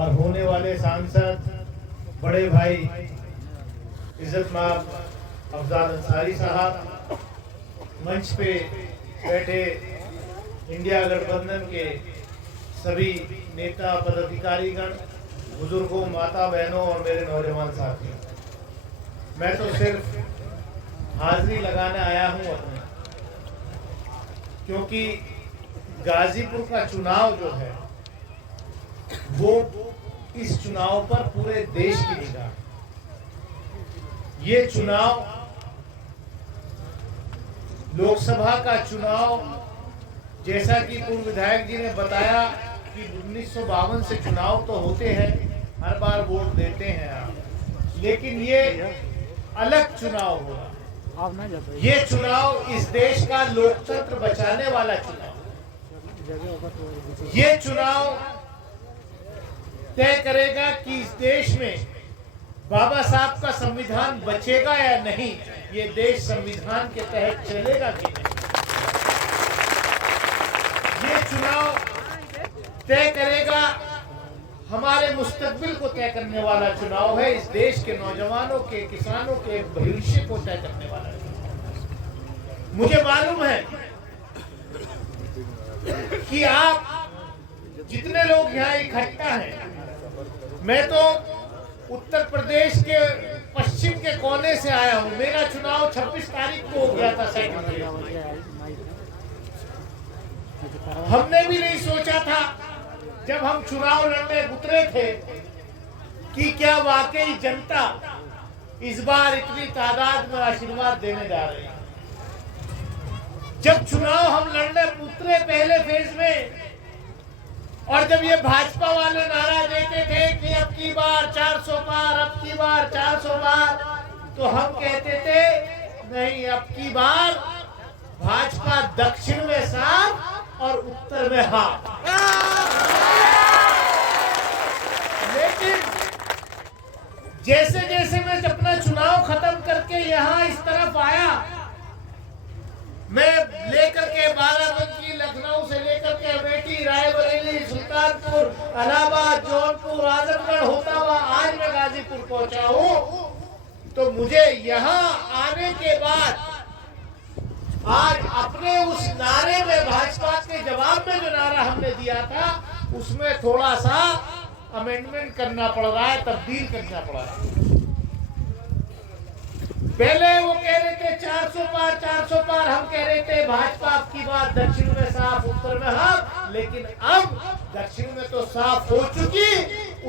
और होने वाले सांसद बड़े भाई इज्जतमाब अफजाल अंसारी साहब, मंच पे बैठे इंडिया गठबंधन के सभी नेता पदाधिकारीगण, बुजुर्गों, माता बहनों और मेरे नौजवान साथियों, मैं तो सिर्फ हाजिरी लगाने आया हूं अपने, क्योंकि गाजीपुर का चुनाव जो है वो इस चुनाव पर पूरे देश की निगाह। ये चुनाव लोकसभा का चुनाव, जैसा कि पूर्व विधायक जी ने बताया कि 1952 से चुनाव तो होते हैं, हर बार वोट देते हैं आप, लेकिन ये अलग चुनाव होगा। ये चुनाव इस देश का लोकतंत्र बचाने वाला चुनाव, ये चुनाव तय करेगा कि इस देश में बाबा साहब का संविधान बचेगा या नहीं, ये देश संविधान के तहत चलेगा कि नहीं। ये चुनाव तय करेगा, हमारे मुस्तकबिल को तय करने वाला चुनाव है, इस देश के नौजवानों के, किसानों के भविष्य को तय करने वाला चुनाव। मुझे मालूम है कि आप जितने लोग यहाँ इकट्ठा हैं, मैं तो उत्तर प्रदेश के पश्चिम के कोने से आया हूँ। मेरा चुनाव 26 तारीख को हो गया था सेक्रेटरी। हमने भी नहीं सोचा था जब हम चुनाव लड़ने उतरे थे कि क्या वाकई जनता इस बार इतनी तादाद में आशीर्वाद देने जा रही है। जब चुनाव हम लड़ने उतरे पहले फेज में, और जब ये भाजपा वाले नारा देते थे कि अब की बार 400 पार, अब की बार 400 पार, तो हम कहते थे नहीं, अब की बार भाजपा दक्षिण में 7 और उत्तर में हाथ। लेकिन जैसे जैसे मैं अपना चुनाव खत्म करके यहाँ इस तरफ आया, मैं लेकर के बाराबंकी, लखनऊ से लेकर के अमेठी, रायबरेली, सुल्तानपुर, इलाहाबाद, जौनपुर, आजमगढ़ होता हुआ आज मैं गाजीपुर पहुंचा हूँ। तो मुझे यहाँ आने के बाद आज अपने उस नारे में, भाजपा के जवाब में जो नारा हमने दिया था, उसमें थोड़ा सा अमेंडमेंट करना पड़ रहा है, तब्दील करना पड़ रहा है। पहले वो कह रहे थे 400 पार, 400 पार, हम कह रहे थे भाजपा आपकी बात दक्षिण में साफ, उत्तर में हाथ। लेकिन अब दक्षिण में तो साफ हो चुकी,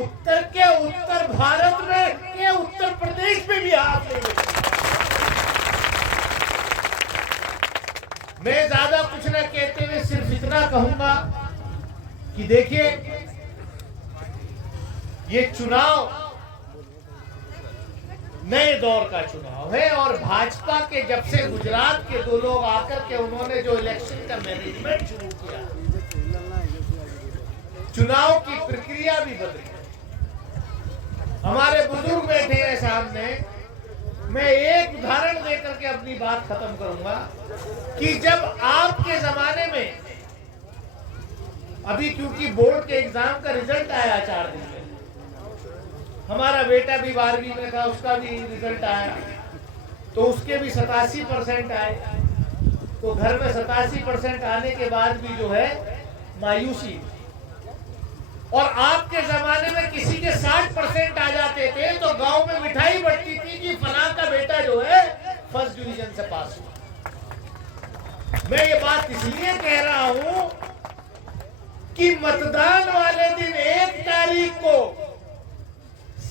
उत्तर के, उत्तर भारत में के उत्तर प्रदेश में भी हाथ नहीं। मैं ज्यादा कुछ न कहते हुए सिर्फ इतना कहूंगा कि देखिए, ये चुनाव नए दौर का चुनाव है, और भाजपा के जब से गुजरात के 2 लोग आकर के उन्होंने जो इलेक्शन का मैनेजमेंट शुरू किया, चुनाव की प्रक्रिया भी बदली। हमारे बुजुर्ग बैठे हैं सामने, मैं एक उदाहरण देकर के अपनी बात खत्म करूंगा कि जब आपके जमाने में, अभी क्योंकि बोर्ड के एग्जाम का रिजल्ट आया 4 दिन में, हमारा बेटा भी 12वीं में था, उसका भी रिजल्ट आया, तो उसके भी 87% आए। तो घर में 87% आने के बाद भी जो है मायूसी। और आपके जमाने में किसी के 60% आ जाते थे तो गांव में मिठाई बंटती थी कि फलां का बेटा जो है फर्स्ट डिवीजन से पास हुआ। मैं ये बात इसलिए कह रहा हूं कि मतदान वाले दिन 1 तारीख को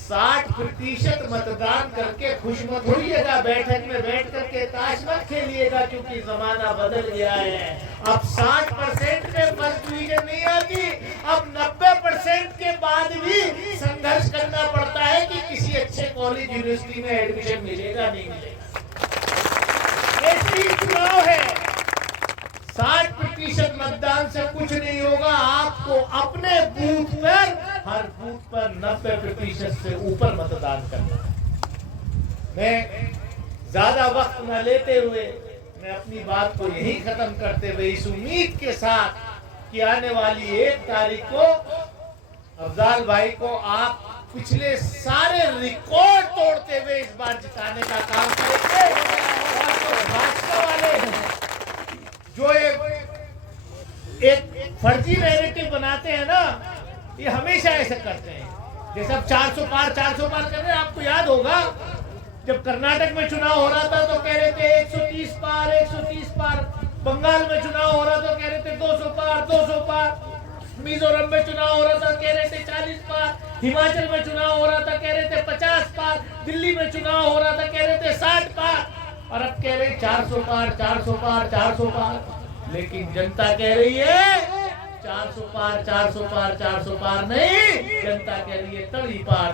60% मतदान करके खुश मत होइएगा, बैठक में बैठ करके ताश मत खेलिएगा, क्योंकि जमाना बदल गया है। अब 60% में फर्स्ट डिवीजन नहीं आती, अब 90% के बाद भी संघर्ष करना पड़ता है कि किसी अच्छे कॉलेज, यूनिवर्सिटी में एडमिशन मिलेगा नहीं मिलेगा। ऐसी चुनाव है, 60% मतदान से कुछ नहीं होगा। आपको अपने बूथ पर, हर बूथ पर 90% से ऊपर मतदान करना है। मैं ज्यादा वक्त न लेते हुए मैं अपनी बात को यही खत्म करते हुए इस उम्मीद के साथ कि आने वाली 1 तारीख को अफजाल भाई को आप पिछले सारे रिकॉर्ड तोड़ते हुए इस बार जिताने का काम करेंगे। और जो भाजपा वाले जो एक फर्जी नैरेटिव बनाते हैं ना, ये हमेशा ऐसे करते हैं। जैसे अब 400 पार कर रहे हैं। आपको याद होगा जब कर्नाटक में चुनाव हो रहा था तो कह रहे थे 130 पार, बंगाल में चुनाव हो रहा तो कह रहे थे 200 पार, मिजोरम में चुनाव हो रहा था कह रहे थे 40 पार, हिमाचल में चुनाव हो रहा था कह रहे थे 50 पार, दिल्ली में चुनाव हो रहा था कह रहे थे 60 पार, और अब कह रहे 400 पार। लेकिन जनता कह रही है 400 पार नहीं, जनता कह रही है तड़ी पार।